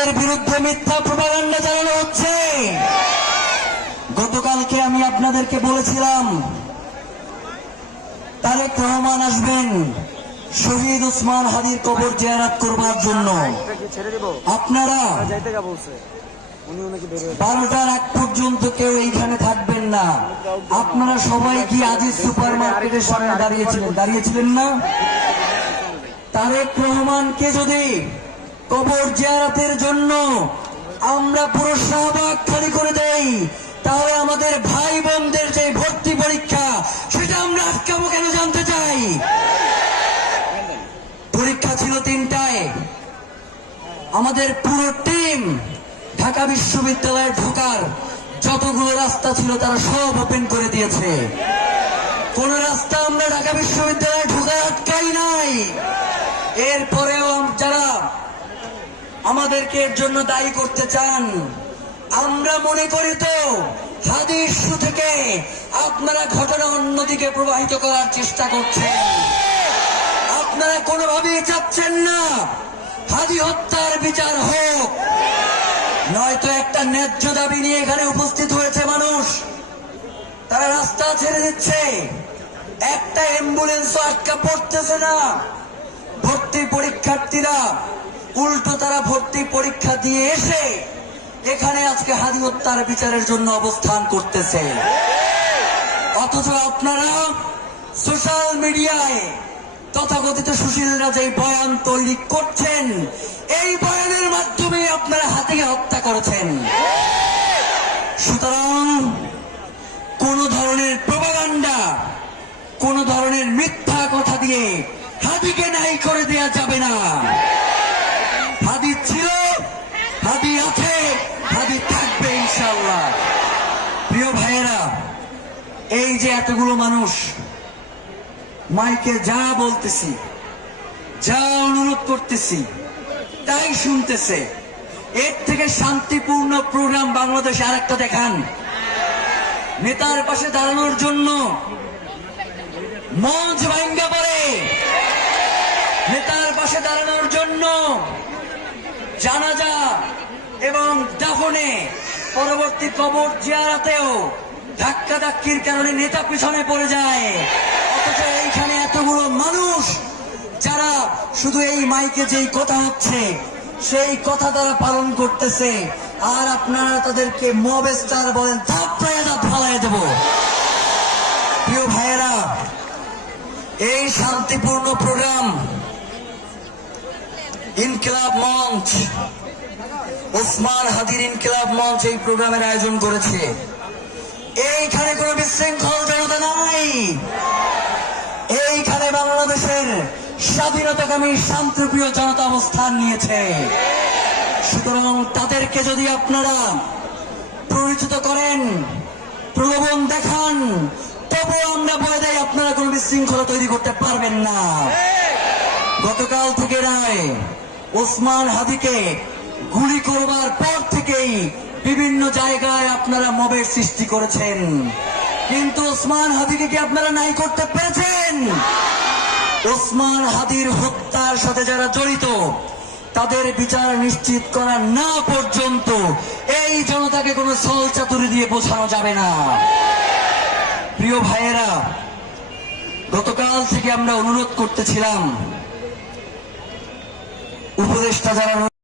আমাদের বিরুদ্ধে মিথ্যা প্রপাগান্ডা চালানো হচ্ছে। গতকালকে আমি আপনাদেরকে বলেছিলাম তারেক রহমান আসবেন শহীদ ওসমান হাদির কবর জিয়ারত করবার জন্য। আপনারা 12টার আগ পর্যন্ত কেউ এইখানে থাকবেন না। আপনারা সবাই কি আজিজ সুপার মার্কেটের সামনে দাঁড়িয়েছিলেন না? তারেক রহমানকে যদি কবর জিয়ারতের জন্য আমরা পুরো শাহবাগ খালি করে দেই, তাহলে আমাদের ভাই বোনদের যে ভর্তি পরীক্ষা সেটা আমরা আটকাবো কেন জানতে চাই। পরীক্ষা ছিল 3টায়। আমাদের পুরো টিম ঢাকা বিশ্ববিদ্যালয়ে ঢোকার যতগুলো রাস্তা ছিল তারা সব ওপেন করে দিয়েছে। কোন রাস্তা আমরা ঢাকা বিশ্ববিদ্যালয়ে ঢোকায় আটকাই নাই। এরপরেও যারা আমাদেরকে এর জন্য দায়ী করতে চান, আমরা মনে করি তো হাদি ইস্যু থেকে আপনারা ঘটনা অন্যদিকে প্রবাহিত করার চেষ্টা করছেন। আপনারা কোনোভাবেই চাচ্ছেন না হাদি হত্যার বিচার হোক। নয়তো একটা ন্যায্য দাবি নিয়ে এখানে উপস্থিত হয়েছে মানুষ, তারা রাস্তা ছেড়ে দিচ্ছে, একটা অ্যাম্বুলেন্সও আটকা পড়তেছে না। ভর্তি পরীক্ষার্থীরা উল্টো তারা ভর্তি পরীক্ষা দিয়ে এসে এখানে আজকে হাদি হত্যার বিচারের জন্য অবস্থান করতেছে। অথচ আপনারা সোশ্যাল মিডিয়ায় তথাকথিত সুশীলরা যে বয়ান তৈরি করছেন, এই বয়ানের মাধ্যমে আপনারা হাদিকে হত্যা করেছেন। সুতরাং কোন ধরনের প্রপাগান্ডা, কোন ধরনের মিথ্যা কথা দিয়ে হাদিকে নাই করে দেয়া যাবে না। হাদি ছিল, হাদি আছে, হাদি থাকবে ইনশাআল্লাহ। প্রিয় ভাইয়েরা, এই যে এতগুলো মানুষ মাইকে যা বলতেছি, যা অনুরোধ করতেছি তাই শুনতেছে, এর থেকে শান্তিপূর্ণ প্রোগ্রাম বাংলাদেশে আরেকটা দেখান। নেতার পাশে দাঁড়ানোর জন্য মঞ্চ ভাঙ্গা পড়ে, নেতার পাশে দাঁড়ানোর জন্য জানাজা এবং দাফনে পরবর্তী কবর জিয়ারতেও ধাক্কা ধাক্কির কারণে নেতা পিছনে পড়ে যায়। অথচ এইখানে এতগুলো মানুষ যারা শুধু এই মাইকে যেই কথা হচ্ছে সেই কথা তারা পালন করতেছে, আর আপনারা তাদেরকে মব স্টার বলেন, থাপ্পড়ায় ফালাই দেব। প্রিয় ভাইয়েরা, এই শান্তিপূর্ণ প্রোগ্রাম ইনকিলাব মঞ্চ, ওসমান হাদির ইনকিলাব মঞ্চ এই প্রোগ্রামের আয়োজন করেছে। এইখানে কোনো বিশৃঙ্খল জনতা নাই। এইখানে বাংলাদেশের স্বাধীনতাকামী শান্তিপ্রিয় জনতা অবস্থান নিয়েছে। সুতরাং তাদেরকে যদি আপনারা পরিচিত করেন, প্রলোভন দেখান, তবুও আমরা বলে দেই আপনারা কোনো বিশৃঙ্খলা তৈরি করতে পারবেন না। গতকাল থেকে রায় ওসমান হাদিকে গুলি করবার পর থেকেই বিভিন্ন জায়গায় আপনারা মবের সৃষ্টি করেছেন, কিন্তু ওসমান হাদিকে কি আপনারা নাই করতে পেরেছেন? ওসমান হাদির হত্যার সাথে যারা জড়িত তাদের বিচার নিশ্চিত করা না পর্যন্ত এই জনতাকে কোনো ছল চাতুরি দিয়ে বোঝানো যাবে না। প্রিয় ভাইয়েরা, গতকাল থেকে আমরা অনুরোধ করতেছিলাম উপদেষ্টা যারা